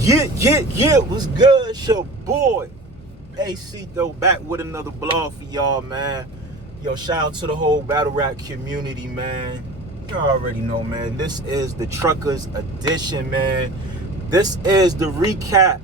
Yeah, what's good? It's your boy, AC though, back with another blog for y'all, man. Yo, shout out to the whole battle rap community, man. Y'all already know, man. This is the Truckers Edition, man. This is the recap.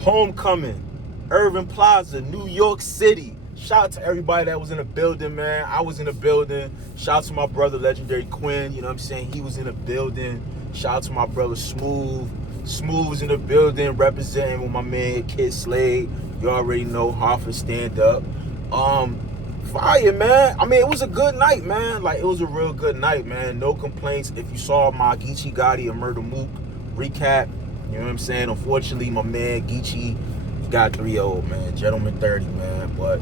Homecoming, Irving Plaza, New York City. Shout out to everybody that was in the building, man. I was in the building. Shout out to my brother, Legendary Quinn. You know what I'm saying? He was in the building. Shout out to my brother, Smooth. Smooth was in the building representing with my man, Kid Slade. You already know, Hartford stand up. Fire, man. I mean, it was a good night, man. Like, it was a real good night, man. No complaints. If you saw my Geechee Gotti and Murder Mook recap, you know what I'm saying? Unfortunately, my man, Geechee, he got 3-0, man. Gentleman 30, man. But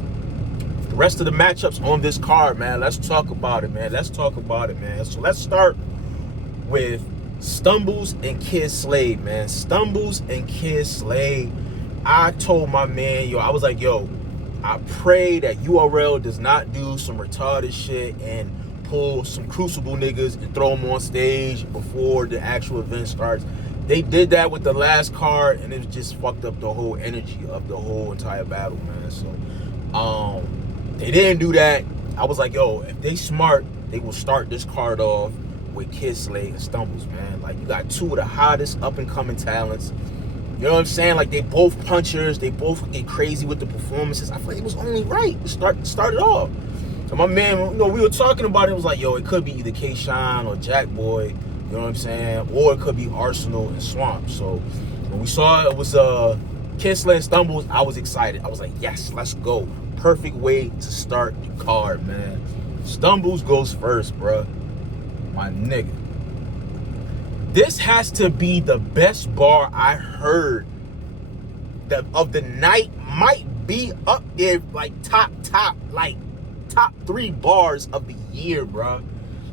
the rest of the matchups on this card, man, let's talk about it, man. So let's start with Stumbles and Kid Slade, man. Stumbles and Kid Slade. I told my man, I was like, I pray that URL does not do some retarded shit and pull some Crucible niggas and throw them on stage before the actual event starts. They did that with the last card, and it just fucked up the whole energy of the whole entire battle, man. So, they didn't do that. I was like, if they smart, they will start this card off with Kid Slade and Stumbles, man. Like, you got two of the hottest up-and-coming talents. You know what I'm saying? Like, they both punchers. They both get crazy with the performances. I feel like it was only right to start it off. So my man, we were talking about it. It was like, it could be either K-Shine or Jack Boy. You know what I'm saying? Or it could be Arsonal and Swamp. So when we saw it was Kid Slade and Stumbles, I was excited. I was like, yes, let's go. Perfect way to start the card, man. Stumbles goes first, bruh. My nigga. This has to be the best bar I heard of the night. Might be up there, like top 3 bars of the year, bruh.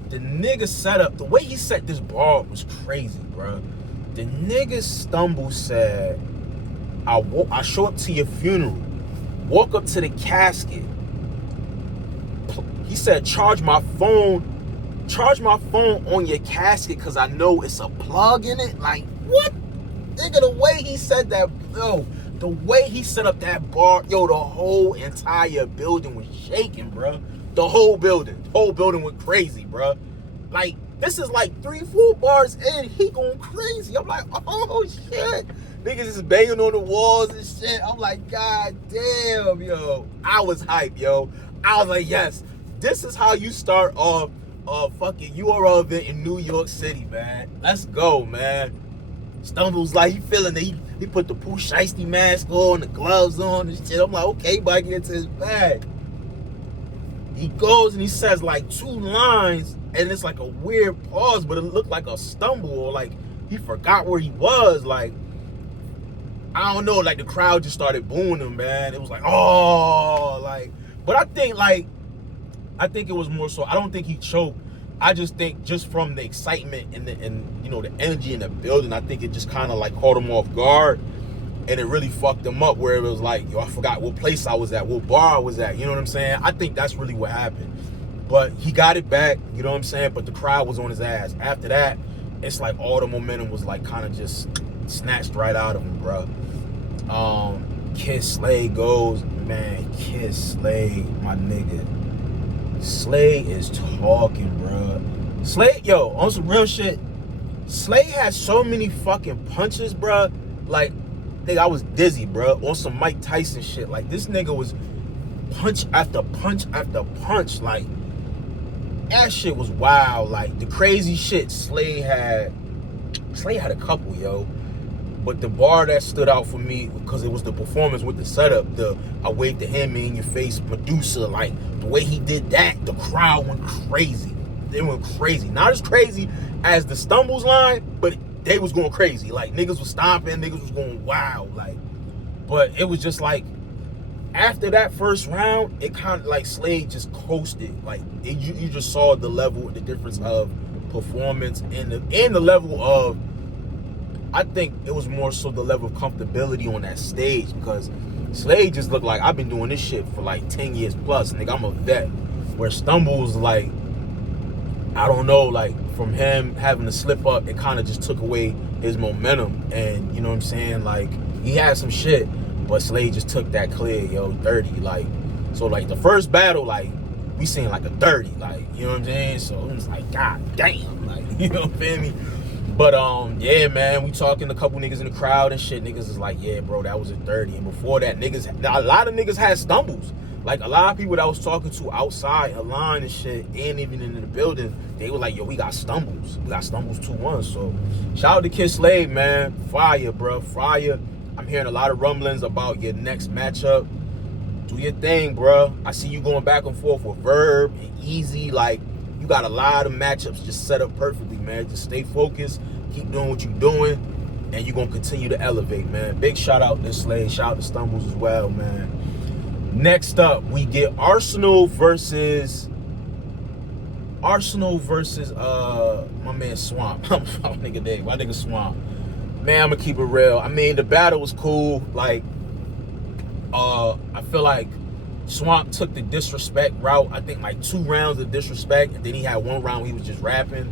The nigga set up, the way he set this bar was crazy, bruh. The nigga Stumble said, I show up to your funeral, walk up to the casket. He said, charge my phone on your casket because I know it's a plug in it. Like, what? Nigga, the way he said that, the way he set up that bar, the whole entire building was shaking, bro. The whole building went crazy, bro. Like, this is like 3-4 bars in, he going crazy. I'm like, oh shit. Niggas is banging on the walls and shit. I'm like, god damn, I was hyped, I was like, yes, this is how you start off a fucking URL event in New York City, man. Let's go, man. Stumbles like he feeling it. He put the Pooh Shiesty mask on, the gloves on and shit. I'm like, okay, but I get into his bag. He goes and he says like 2 lines, and it's like a weird pause, but it looked like a stumble, or like he forgot where he was. Like, I don't know, like the crowd just started booing him, man. It was like, oh, like, but I think it was more so, I don't think he choked. I just think just from the excitement and the energy in the building, I think it just kind of like caught him off guard, and it really fucked him up, where it was like, I forgot what place I was at, what bar I was at, you know what I'm saying? I think that's really what happened. But he got it back, you know what I'm saying? But the crowd was on his ass. After that, it's like all the momentum was like kind of just snatched right out of him, bro. Kid Slade goes, man. Kid Slade, my nigga. Slade is talking, bro. Slade, on some real shit, Slade had so many fucking punches, bro. Like, nigga, I was dizzy, bro. On some Mike Tyson shit. Like, this nigga was punch after punch after punch. Like, that shit was wild. Like, the crazy shit Slade had a couple, But the bar that stood out for me, because it was the performance with the setup, I waved the hand me in your face, Medusa, like, the way he did that, the crowd went crazy. They went crazy. Not as crazy as the Stumbles line, but they was going crazy. Like, niggas was stomping, niggas was going wild. Like, but it was just like, after that first round, it kind of like Slade just coasted. Like, you just saw the level, the difference of performance and the level of, I think it was more so the level of comfortability on that stage, because Slade just looked like, I've been doing this shit for like 10 years plus, nigga, I'm a vet. Where Stumbles, like, I don't know, like from him having to slip up, it kind of just took away his momentum. And you know what I'm saying? Like he had some shit, but Slade just took that clear, yo, 30. Like, so like the first battle, like we seen like a 30, like, you know what I'm saying? So it was like, God damn, like, you know what I'm saying? But yeah, man, we talking to a couple niggas in the crowd and shit. Niggas is like, yeah, bro, that was a 30. And before that, a lot of niggas had stumbles. Like a lot of people that I was talking to outside a line and shit, and even in the building, they were like, yo, we got stumbles. We got stumbles 2-1. So shout out to Kid Slade, man. Fire, bro. Fire. I'm hearing a lot of rumblings about your next matchup. Do your thing, bro. I see you going back and forth with Verb and Easy. Like, you got a lot of matchups just set up perfectly, man. Just stay focused, keep doing what you're doing, and you're going to continue to elevate, man. Big shout out to Slade. Shout out to Stumbles as well, man. Next up, we get Arsonal versus my man Swamp. My nigga Swamp. Man, I'm going to keep it real. I mean, the battle was cool. Like, I feel like Swamp took the disrespect route. I think like 2 rounds of disrespect, and then he had 1 round where he was just rapping.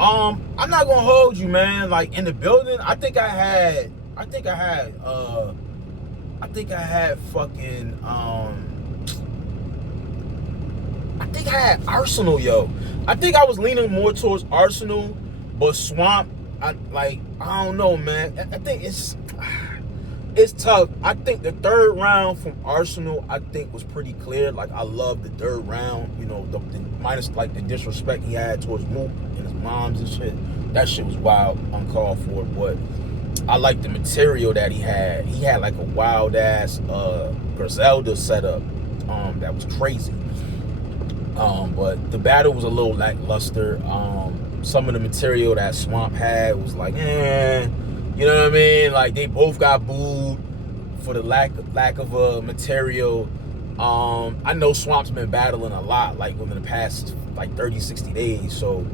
I'm not gonna hold you, man. Like in the building, I think I had Arsonal, yo. I think I was leaning more towards Arsonal, but Swamp, I don't know, man. I think it's tough. I think the 3rd round from Arsonal, I think was pretty clear. Like I love the 3rd round, you know, the minus like the disrespect he had towards Mook and his moms and shit. That shit was wild, uncalled for. But I like the material that he had. He had like a wild ass Griselda setup that was crazy. But the battle was a little lackluster. Some of the material that Swamp had was like, you know what I mean? Like they both got booed for the lack of material. I know Swamp's been battling a lot, like within the past like 30, 60 days. So,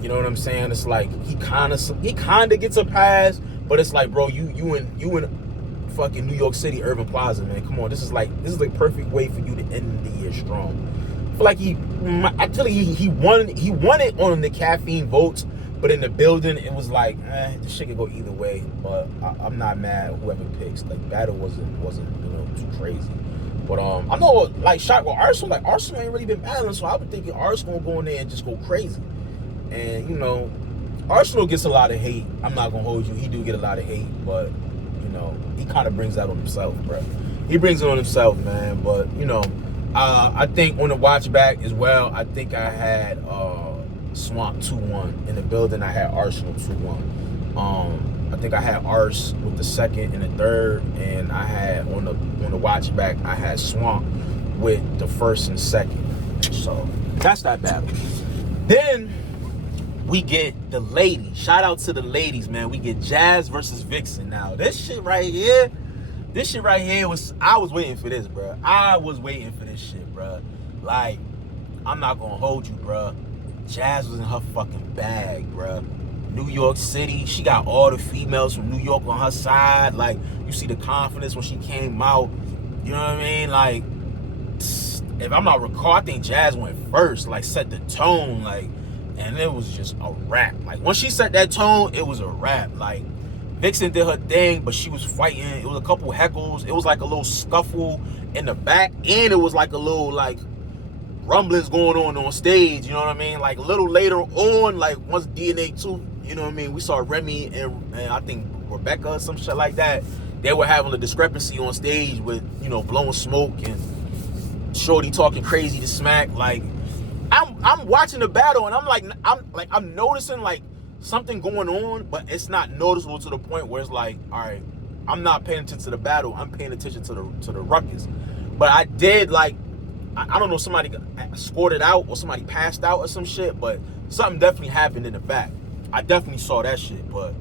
you know what I'm saying? It's like he kind of gets a pass, but it's like, bro, you in fucking New York City, Urban Plaza, man. Come on, this is the perfect way for you to end the year strong. I feel like he won it on the caffeine votes, but in the building it was like, this shit could go either way. But I'm not mad whoever picks. Like battle wasn't too crazy. But I know like shot with Arsonal, like Arsonal ain't really been battling, so I was thinking Arsonal go in there and just go crazy. And you know, Arsonal gets a lot of hate. I'm not gonna hold you, he do get a lot of hate, but you know, he kind of brings that on himself, bro. He brings it on himself, man. But you know, I think on the watch back as well, I think I had Swamp 2-1 in the building. I had Arsonal 2-1. I think I had Ars with the 2nd and the 3rd, and I had on the watch back I had Swamp with the 1st and 2nd. So that's that battle. Then we get the ladies. Shout out to the ladies, man. We get Jazz versus Viixen. Now this shit right here was, I was waiting for this, bro. I was waiting for this shit, bro. Like, I'm not gonna hold you, bro. Jazz was in her fucking bag, bro. New York City, she got all the females from New York on her side. Like, you see the confidence when she came out. You know what I mean? Like, if I'm not recall, I think Jazz went first, like set the tone, like, and it was just a wrap. Like, once she set that tone, it was a wrap. Like, Viixen did her thing, but she was fighting. It was a couple heckles. It was like a little scuffle in the back, and it was like a little like rumblings going on stage. You know what I mean? Like a little later on, like once DNA 2, you know what I mean? We saw Remy and I think Rebecca or some shit like that. They were having a discrepancy on stage with, you know, blowing smoke and Shorty talking crazy to Smack. Like, I'm watching the battle and I'm noticing like something going on, but it's not noticeable to the point where it's like, all right, I'm not paying attention to the battle, I'm paying attention to the ruckus. But I did, like, I don't know, somebody scored it out or somebody passed out or some shit, but something definitely happened in the back. I definitely saw that shit. But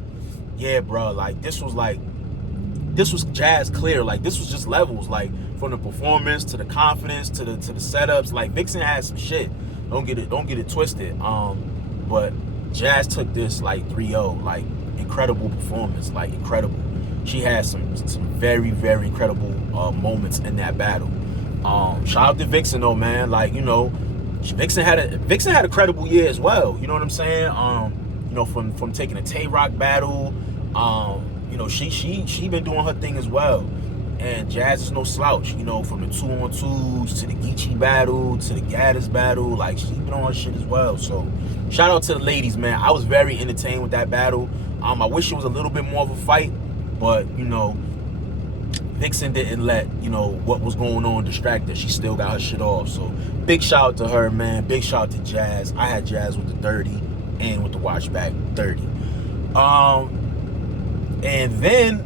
yeah, bro, like this was Jazz clear. Like, this was just levels, like from the performance to the confidence to the setups. Like, Viixen had some shit. Don't get it twisted. But Jazz took this like 3-0, like incredible performance, like incredible. She had some very, very incredible moments in that battle. Shout out to Viixen though, man. Like, you know, Viixen had a credible year as well. You know what I'm saying? You know, from taking a Tay-Rock battle, you know, she been doing her thing as well. And Jazz is no slouch, you know, from the 2-on-2s to the Geechee battle to the Gaddis battle. Like, she been on her shit as well. So, shout out to the ladies, man. I was very entertained with that battle. I wish it was a little bit more of a fight, but, you know, Viixen didn't let, you know, what was going on distract her. She still got her shit off. So, big shout out to her, man. Big shout out to Jazz. I had Jazz with the 30 and with the watchback 30. And then,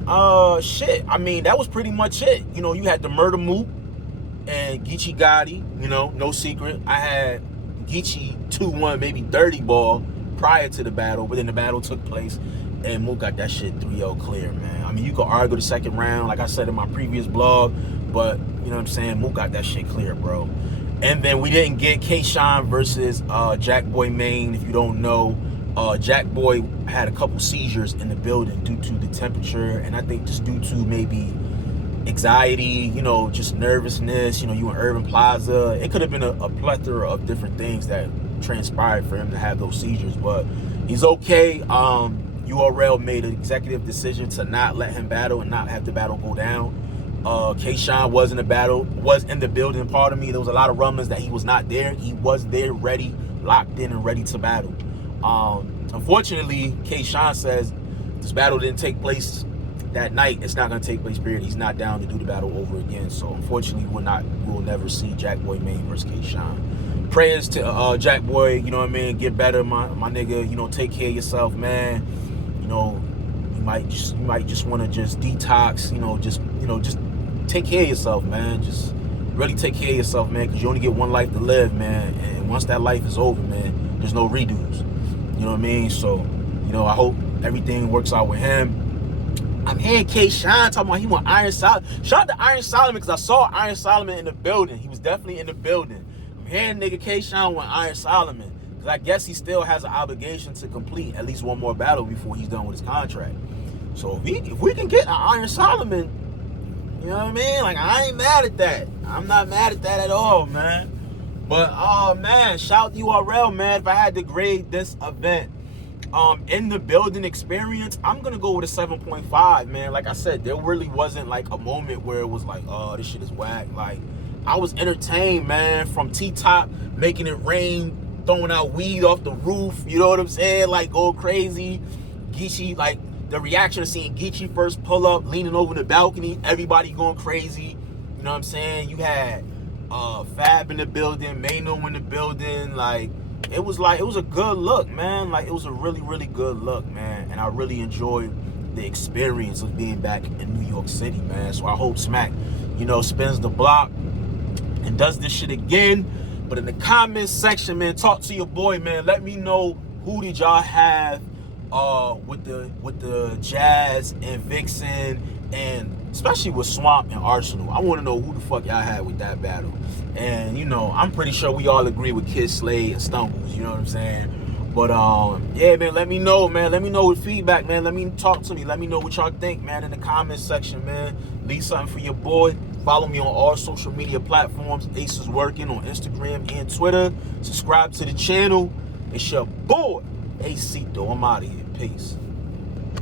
shit, I mean, that was pretty much it. You know, you had the Murder Mook and Geechee Gotti, you know, no secret. I had Geechee 2-1, maybe 30 ball prior to the battle, but then the battle took place, and Mook got that shit 3-0 clear, man. I mean, you could argue the second round, like I said in my previous blog, but, you know what I'm saying, Mook got that shit clear, bro. And then we didn't get K-Shine versus Jack Boy Maine. If you don't know, Jack Boy had a couple seizures in the building due to the temperature, and I think just due to maybe anxiety, you know, just nervousness. You know, you in Urban Plaza. It could have been a plethora of different things that transpired for him to have those seizures, but he's okay. URL made an executive decision to not let him battle and not have the battle go down. K-Shine was in the building. Pardon me. There was a lot of rumblings that he was not there. He was there, ready, locked in, and ready to battle. Unfortunately, K-Shine says this battle didn't take place that night. It's not going to take place, period. He's not down to do the battle over again. So, unfortunately, we'll never see Jack Boy Maine versus K-Shine. Prayers to Jack Boy, you know what I mean? Get better, my nigga. You know, take care of yourself, man. You know, you might just want to just detox, you know, just take care of yourself, man. Just really take care of yourself, man, because you only get one life to live, man. And once that life is over, man, there's no redos. You know what I mean? So, you know, I hope everything works out with him. I'm hearing K-Shine talking about he want Iron Solomon. Shout out to Iron Solomon, because I saw Iron Solomon in the building. He was definitely in the building. I'm hearing nigga K-Shine want Iron Solomon, because I guess he still has an obligation to complete at least one more battle before he's done with his contract. So if we can get an Iron Solomon, you know what I mean? Like, I ain't mad at that. I'm not mad at that at all, man. But, man, shout URL, man. If I had to grade this event in the building experience, I'm going to go with a 7.5, man. Like I said, there really wasn't, like, a moment where it was like, oh, this shit is whack. Like, I was entertained, man, from T-Top making it rain, throwing out weed off the roof, you know what I'm saying? Like, go crazy. Geechee, like, the reaction of seeing Geechee first pull up, leaning over the balcony, everybody going crazy. You know what I'm saying? You had Fab in the building, Mano in the building. Like, it was a good look, man. Like, it was a really, really good look, man. And I really enjoyed the experience of being back in New York City, man. So I hope Smack, you know, spins the block and does this shit again. But in the comments section, man, talk to your boy, man. Let me know who did y'all have with the Jazz and Viixen, and especially with Swamp and Arsonal. I want to know who the fuck y'all had with that battle. And, you know, I'm pretty sure we all agree with Kid Slade and Stumbles, you know what I'm saying? But, yeah, man, let me know, man. Let me know with feedback, man. Let me talk to me. Let me know what y'all think, man, in the comments section, man. Leave something for your boy. Follow me on all social media platforms. Ace is working on Instagram and Twitter. Subscribe to the channel. It's your boy, Acito. I'm out of here. Peace.